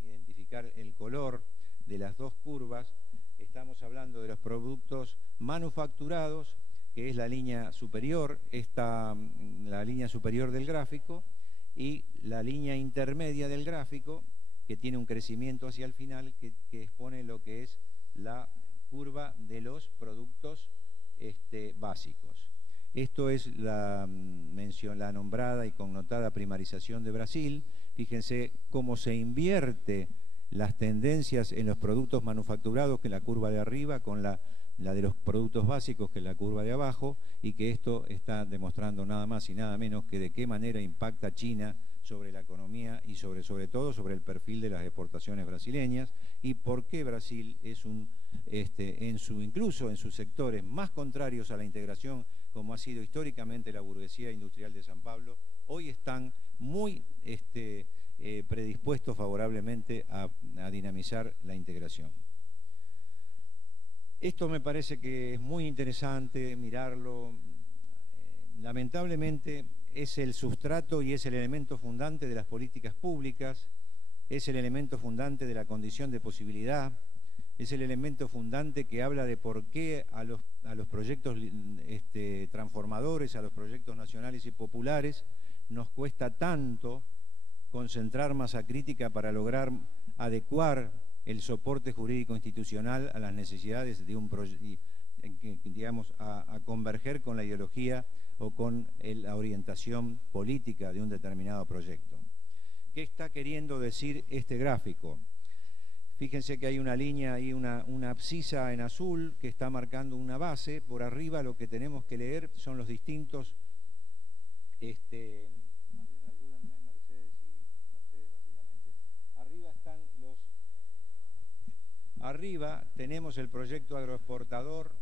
identificar el color de las dos curvas, estamos hablando de los productos manufacturados, que es la línea superior, la línea superior del gráfico, y la línea intermedia del gráfico, que tiene un crecimiento hacia el final, que expone lo que es la curva de los productos básicos. Esto es la nombrada y connotada primarización de Brasil. Fíjense cómo se invierte las tendencias en los productos manufacturados, que es la curva de arriba, con la de los productos básicos, que es la curva de abajo, y que esto está demostrando nada más y nada menos que de qué manera impacta China sobre la economía y sobre todo sobre el perfil de las exportaciones brasileñas, y por qué Brasil es incluso en sus sectores más contrarios a la integración, como ha sido históricamente la burguesía industrial de San Pablo, hoy están muy predispuestos favorablemente a dinamizar la integración. Esto me parece que es muy interesante mirarlo. Lamentablemente es el sustrato y es el elemento fundante de las políticas públicas, es el elemento fundante de la condición de posibilidad, es el elemento fundante que habla de por qué a los proyectos transformadores, a los proyectos nacionales y populares, nos cuesta tanto concentrar masa crítica para lograr adecuar el soporte jurídico institucional a las necesidades de digamos, a converger con la ideología o con la orientación política de un determinado proyecto. ¿Qué está queriendo decir este gráfico? Fíjense que hay una línea ahí, una abscisa en azul que está marcando una base. Por arriba lo que tenemos que leer son los distintos... ayúdenme, Mercedes y Mercedes, básicamente. Arriba están los... Arriba tenemos el proyecto agroexportador,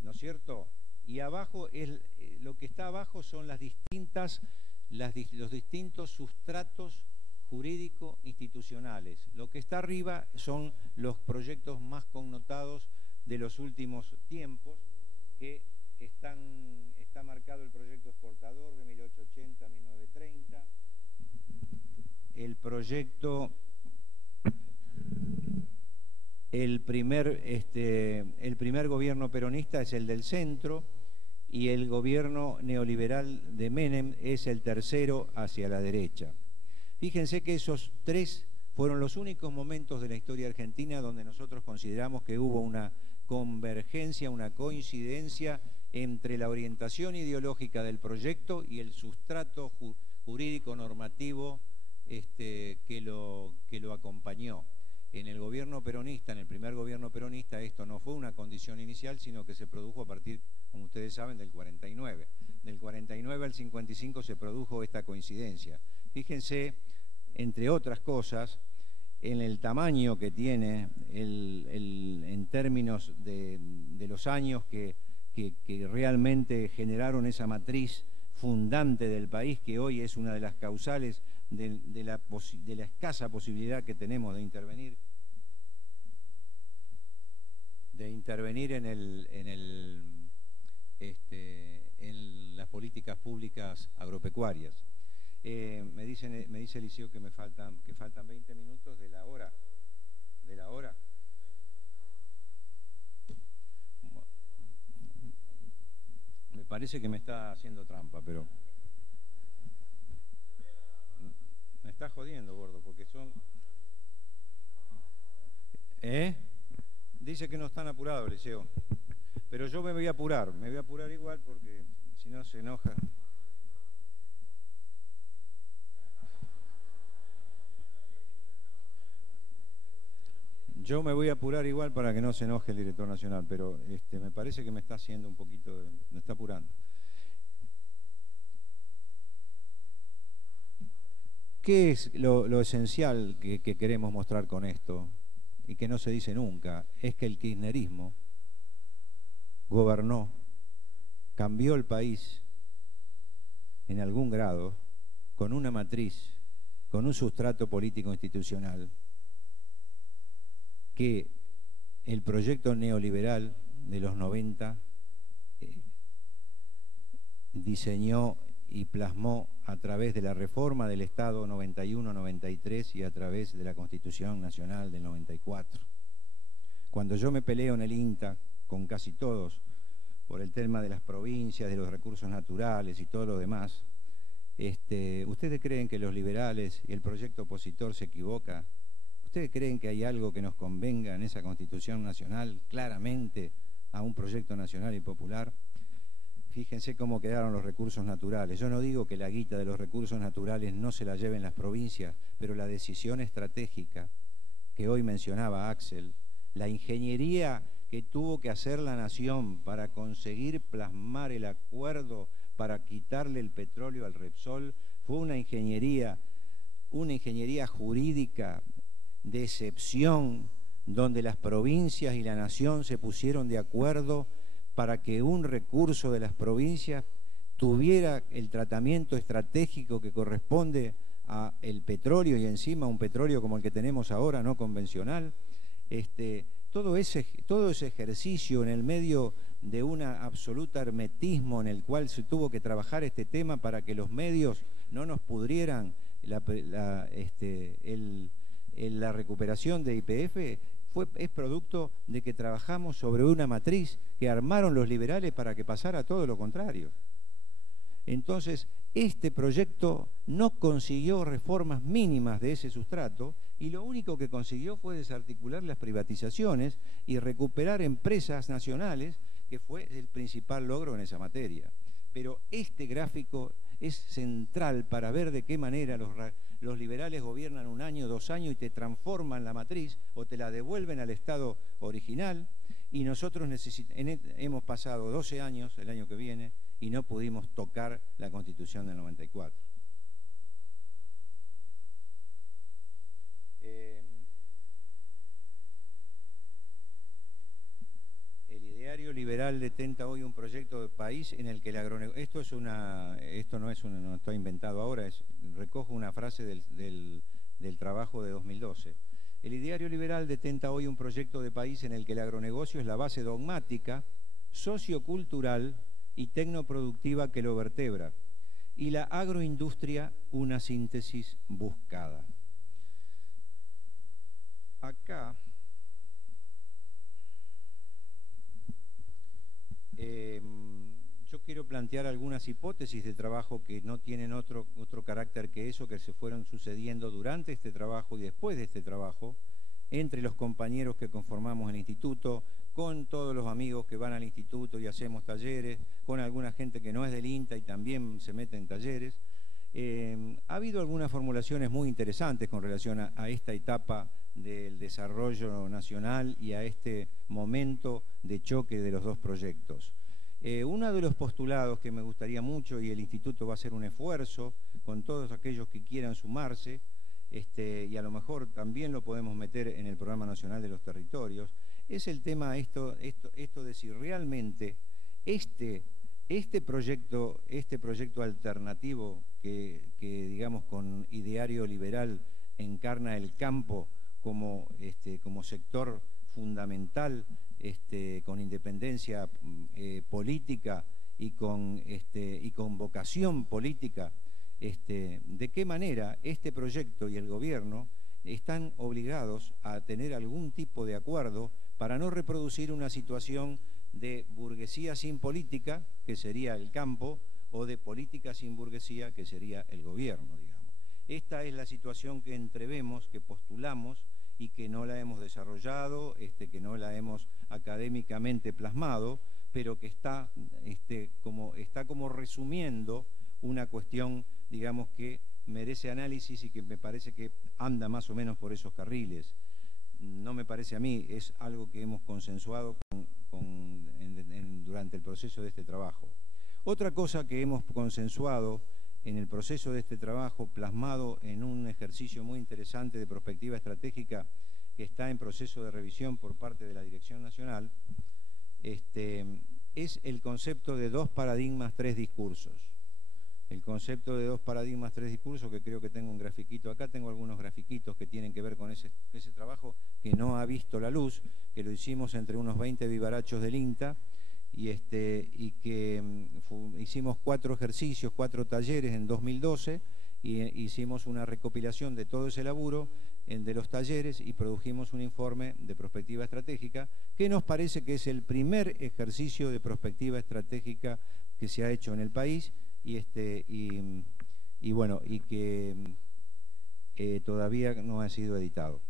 ¿no es cierto? Y abajo, lo que está abajo son los distintos sustratos jurídico-institucionales. Lo que está arriba son los proyectos más connotados de los últimos tiempos, que está marcado el proyecto exportador de 1880 a 1930, el proyecto, el primer gobierno peronista es el del centro, y el gobierno neoliberal de Menem es el tercero hacia la derecha. Fíjense que esos tres fueron los únicos momentos de la historia argentina donde nosotros consideramos que hubo una convergencia, una coincidencia entre la orientación ideológica del proyecto y el sustrato jurídico normativo que lo acompañó. En el gobierno peronista, en el primer gobierno peronista, esto no fue una condición inicial, sino que se produjo a partir, como ustedes saben, del 49. Del 49 al 55 se produjo esta coincidencia. Fíjense, entre otras cosas, en el tamaño que tiene, en términos de los años que realmente generaron esa matriz fundante del país, que hoy es una de las causales de la escasa posibilidad que tenemos de intervenir en las políticas públicas agropecuarias. Me dice Eliseo que faltan 20 minutos de la hora. Me parece que me está haciendo trampa, pero me está jodiendo, gordo, porque son... Dice que no están apurados, Eliseo. Pero yo me voy a apurar igual, porque si no se enoja. Yo me voy a apurar igual para que no se enoje el director nacional, pero me parece que me está haciendo un poquito, me está apurando. ¿Qué es lo esencial que queremos mostrar con esto? Y que no se dice nunca, es que el kirchnerismo gobernó, cambió el país en algún grado, con una matriz, con un sustrato político institucional, que el proyecto neoliberal de los 90 diseñó y plasmó a través de la reforma del Estado 91-93 y a través de la Constitución Nacional del 94. Cuando yo me peleo en el INTA con casi todos por el tema de las provincias, de los recursos naturales y todo lo demás, ¿ustedes creen que los liberales y el proyecto opositor se equivoca? ¿Ustedes creen que hay algo que nos convenga en esa Constitución Nacional claramente a un proyecto nacional y popular? Fíjense cómo quedaron los recursos naturales. Yo no digo que la guita de los recursos naturales no se la lleven las provincias, pero la decisión estratégica que hoy mencionaba Axel, la ingeniería que tuvo que hacer la nación para conseguir plasmar el acuerdo para quitarle el petróleo al Repsol, fue una ingeniería jurídica de excepción, donde las provincias y la nación se pusieron de acuerdo para que un recurso de las provincias tuviera el tratamiento estratégico que corresponde al petróleo, y encima un petróleo como el que tenemos ahora, no convencional. Todo ese ejercicio en el medio de un absoluto hermetismo en el cual se tuvo que trabajar este tema para que los medios no nos pudrieran la recuperación de YPF, es producto de que trabajamos sobre una matriz que armaron los liberales para que pasara todo lo contrario. Entonces, este proyecto no consiguió reformas mínimas de ese sustrato, y lo único que consiguió fue desarticular las privatizaciones y recuperar empresas nacionales, que fue el principal logro en esa materia. Pero este gráfico es central para ver de qué manera los liberales gobiernan un año, 2 años y te transforman la matriz o te la devuelven al estado original. Y nosotros hemos pasado 12 años el año que viene y no pudimos tocar la Constitución del 94. El ideario liberal detenta hoy un proyecto de país en el que el agronegocio... Esto no está inventado ahora, recojo una frase del trabajo de 2012. El ideario liberal detenta hoy un proyecto de país en el que el agronegocio es la base dogmática, sociocultural y tecnoproductiva que lo vertebra, y la agroindustria una síntesis buscada. Acá yo quiero plantear algunas hipótesis de trabajo que no tienen otro carácter que eso, que se fueron sucediendo durante este trabajo y después de este trabajo, entre los compañeros que conformamos el instituto, con todos los amigos que van al instituto y hacemos talleres, con alguna gente que no es del INTA y también se mete en talleres. Ha habido algunas formulaciones muy interesantes con relación a esta etapa del desarrollo nacional y a este momento de choque de los dos proyectos. Uno de los postulados que me gustaría mucho, y el instituto va a hacer un esfuerzo con todos aquellos que quieran sumarse, y a lo mejor también lo podemos meter en el Programa Nacional de los Territorios, es el tema esto de si realmente este proyecto alternativo que digamos con ideario liberal encarna el campo como sector fundamental, con independencia política y con vocación política, de qué manera este proyecto y el gobierno están obligados a tener algún tipo de acuerdo para no reproducir una situación de burguesía sin política, que sería el campo, o de política sin burguesía, que sería el gobierno, digamos. Esta es la situación que entrevemos, que postulamos y que no la hemos desarrollado, que no la hemos académicamente plasmado, pero que está como resumiendo una cuestión, digamos, que merece análisis y que me parece que anda más o menos por esos carriles. No me parece a mí, es algo que hemos consensuado durante el proceso de este trabajo. Otra cosa que hemos consensuado en el proceso de este trabajo, plasmado en un ejercicio muy interesante de prospectiva estratégica que está en proceso de revisión por parte de la Dirección Nacional, es el concepto de 2 paradigmas, 3 discursos. El concepto de 2 paradigmas, 3 discursos, que creo que tengo un grafiquito acá, tengo algunos grafiquitos que tienen que ver con ese trabajo que no ha visto la luz, que lo hicimos entre unos 20 vivarachos del INTA, y que hicimos 4 ejercicios, 4 talleres en 2012, y hicimos una recopilación de todo ese laburo de los talleres y produjimos un informe de prospectiva estratégica que nos parece que es el primer ejercicio de prospectiva estratégica que se ha hecho en el país y que todavía no ha sido editado.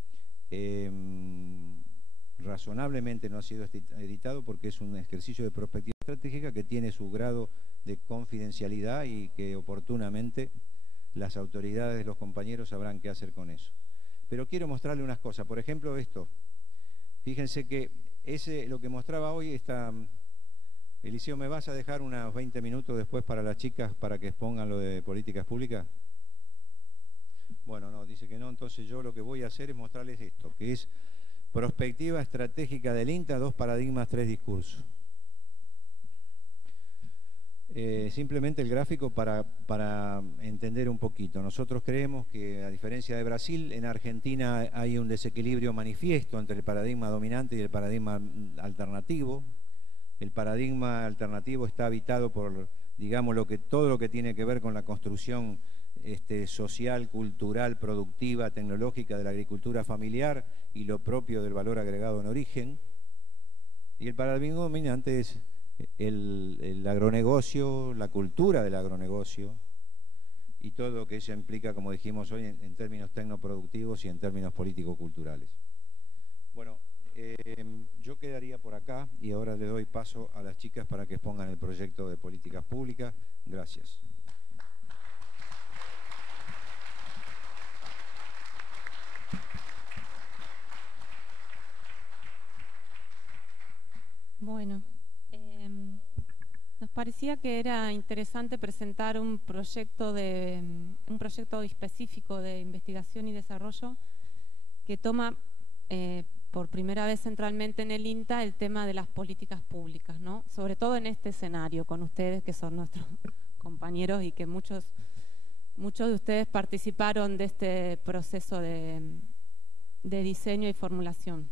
Razonablemente no ha sido editado porque es un ejercicio de prospectiva estratégica que tiene su grado de confidencialidad y que oportunamente las autoridades de los compañeros sabrán qué hacer con eso. Pero quiero mostrarle unas cosas. Por ejemplo, esto. Fíjense que lo que mostraba hoy Eliseo, ¿me vas a dejar unos 20 minutos después para las chicas para que expongan lo de políticas públicas? Bueno, no, dice que no. Entonces yo lo que voy a hacer es mostrarles esto, que es prospectiva estratégica del INTA, 2 paradigmas, 3 discursos. Simplemente el gráfico para entender un poquito. Nosotros creemos que, a diferencia de Brasil, en Argentina hay un desequilibrio manifiesto entre el paradigma dominante y el paradigma alternativo. El paradigma alternativo está habitado por, digamos, todo lo que tiene que ver con la construcción social, cultural, productiva, tecnológica de la agricultura familiar y lo propio del valor agregado en origen. Y el paradigma dominante es el agronegocio, la cultura del agronegocio y todo lo que eso implica, como dijimos hoy, en términos tecnoproductivos y en términos político-culturales. Bueno, yo quedaría por acá y ahora le doy paso a las chicas para que expongan el proyecto de políticas públicas. Gracias. parecía que era interesante presentar un proyecto específico de investigación y desarrollo que toma por primera vez centralmente en el INTA el tema de las políticas públicas, ¿no? Sobre todo en este escenario, con ustedes que son nuestros compañeros y que muchos de ustedes participaron de este proceso de diseño y formulación.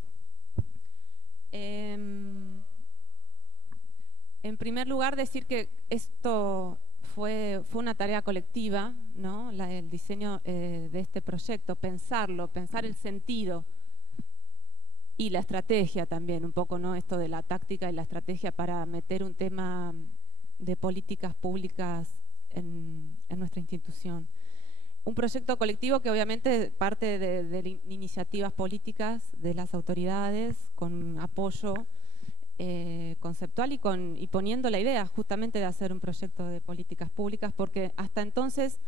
En primer lugar, decir que esto fue una tarea colectiva, ¿no? El diseño de este proyecto, pensar el sentido y la estrategia también, un poco, ¿no? Esto de la táctica y la estrategia para meter un tema de políticas públicas en nuestra institución. Un proyecto colectivo que obviamente parte de iniciativas políticas de las autoridades, con apoyo conceptual y poniendo la idea justamente de hacer un proyecto de políticas públicas, porque hasta entonces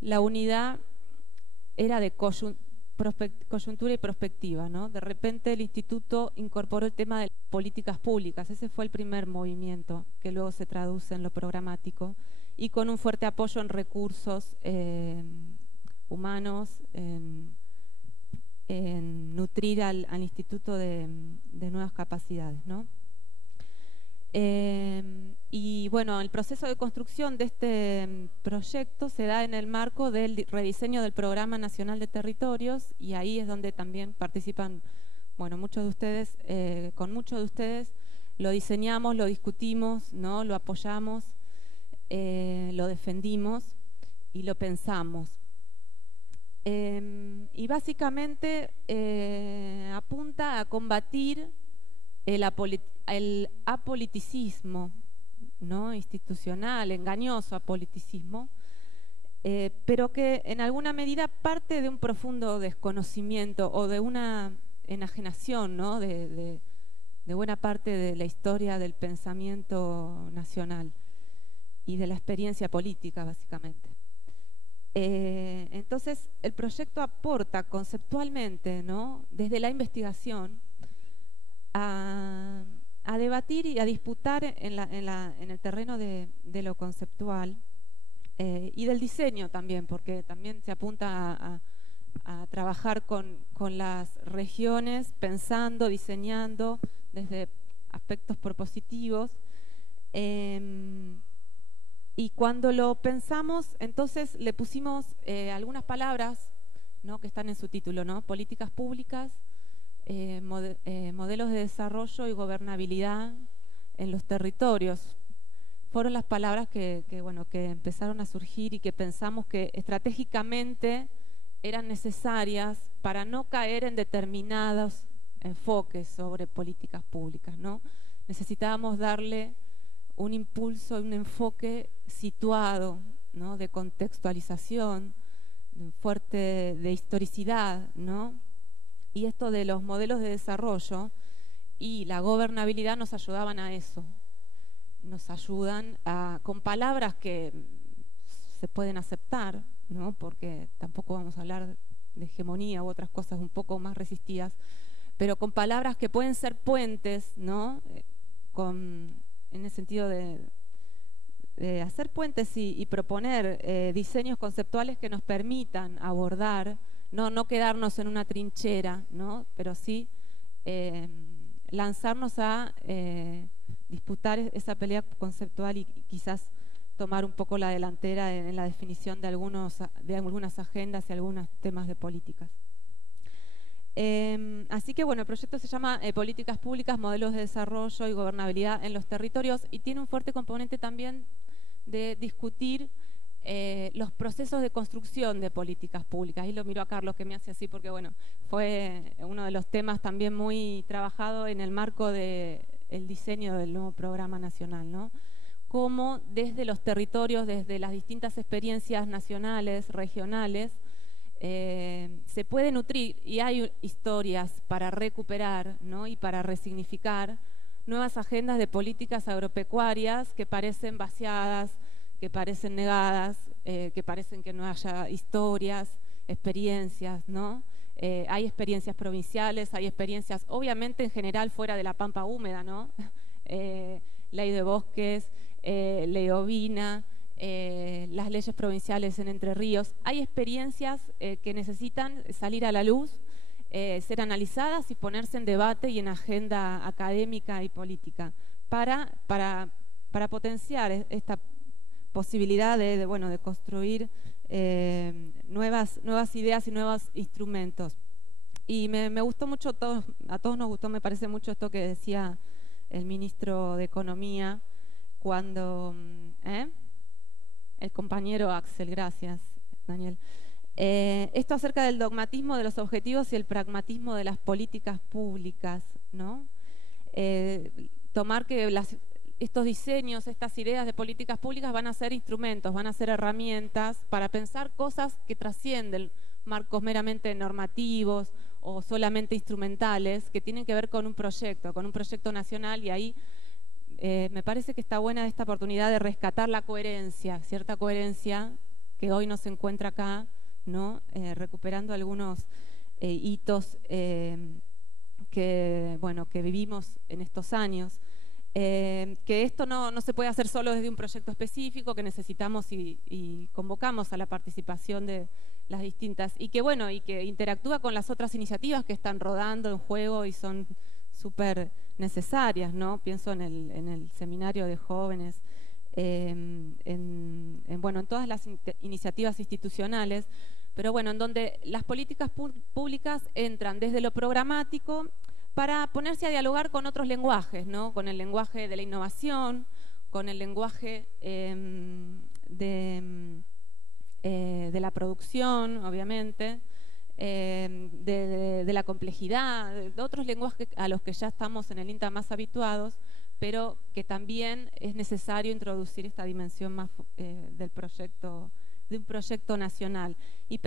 la unidad era de coyuntura y prospectiva, ¿no? De repente el instituto incorporó el tema de políticas públicas. Ese fue el primer movimiento que luego se traduce en lo programático y con un fuerte apoyo en recursos humanos, en nutrir al instituto de nuevas capacidades, ¿no? Y bueno, el proceso de construcción de este proyecto se da en el marco del rediseño del Programa Nacional de Territorios, y ahí es donde también participan, bueno, muchos de ustedes. Con muchos de ustedes lo diseñamos, lo discutimos, ¿no? Lo apoyamos, lo defendimos y lo pensamos. Y básicamente apunta a combatir el apoliticismo, ¿no? Institucional, engañoso apoliticismo, pero que en alguna medida parte de un profundo desconocimiento o de una enajenación, ¿no? de buena parte de la historia del pensamiento nacional y de la experiencia política, básicamente. Entonces, el proyecto aporta conceptualmente, ¿no? Desde la investigación a debatir y a disputar en el terreno de lo conceptual y del diseño también, porque también se apunta a trabajar con las regiones, pensando, diseñando desde aspectos propositivos. Y cuando lo pensamos, entonces le pusimos algunas palabras, ¿no? Que están en su título, ¿no? Políticas públicas, modelos de desarrollo y gobernabilidad en los territorios. Fueron las palabras que empezaron a surgir y que pensamos que estratégicamente eran necesarias para no caer en determinados enfoques sobre políticas públicas, ¿no? Necesitábamos darle un impulso, un enfoque situado, ¿no? De contextualización, fuerte de historicidad, ¿no? Y esto de los modelos de desarrollo y la gobernabilidad nos ayudaban a eso. Nos ayudan con palabras que se pueden aceptar, ¿no? Porque tampoco vamos a hablar de hegemonía u otras cosas un poco más resistidas, pero con palabras que pueden ser puentes, ¿no? En el sentido de hacer puentes y proponer diseños conceptuales que nos permitan abordar, no quedarnos en una trinchera, ¿no? Pero sí lanzarnos a disputar esa pelea conceptual y quizás tomar un poco la delantera en la definición de algunas agendas y algunos temas de políticas. Así que bueno, el proyecto se llama Políticas Públicas, Modelos de Desarrollo y Gobernabilidad en los Territorios, y tiene un fuerte componente también de discutir los procesos de construcción de políticas públicas. Y lo miro a Carlos, que me hace así, porque bueno, fue uno de los temas también muy trabajado en el marco del diseño del nuevo programa nacional, ¿no? Cómo desde los territorios, desde las distintas experiencias nacionales, regionales, se puede nutrir, y hay historias para recuperar, ¿no? Y para resignificar nuevas agendas de políticas agropecuarias que parecen vaciadas, que parecen negadas, que parecen que no haya historias, experiencias, ¿no? Hay experiencias provinciales, hay experiencias, obviamente en general fuera de la pampa húmeda, ¿no? Ley de bosques, Leovina, las leyes provinciales en Entre Ríos. Hay experiencias que necesitan salir a la luz, ser analizadas y ponerse en debate y en agenda académica y política para potenciar esta posibilidad de construir nuevas ideas y nuevos instrumentos. Y me gustó mucho, a todos nos gustó, me parece mucho esto que decía el ministro de Economía cuando... El compañero Axel, gracias, Daniel. Esto acerca del dogmatismo de los objetivos y el pragmatismo de las políticas públicas, ¿no? Tomar que estos diseños, estas ideas de políticas públicas van a ser instrumentos, van a ser herramientas para pensar cosas que trascienden marcos meramente normativos o solamente instrumentales, que tienen que ver con un proyecto nacional, y ahí me parece que está buena esta oportunidad de rescatar la coherencia, cierta coherencia que hoy no se encuentra acá, ¿no? Recuperando algunos hitos que vivimos en estos años. Que esto no se puede hacer solo desde un proyecto específico, que necesitamos y convocamos a la participación de las distintas, y que interactúa con las otras iniciativas que están rodando en juego y son súper necesarias, ¿no? Pienso en el seminario de jóvenes, en todas las iniciativas institucionales, pero en donde las políticas públicas entran desde lo programático para ponerse a dialogar con otros lenguajes, ¿no? Con el lenguaje de la innovación, con el lenguaje de la producción, obviamente, de la complejidad, de otros lenguajes a los que ya estamos en el INTA más habituados, pero que también es necesario introducir esta dimensión más de un proyecto nacional. Y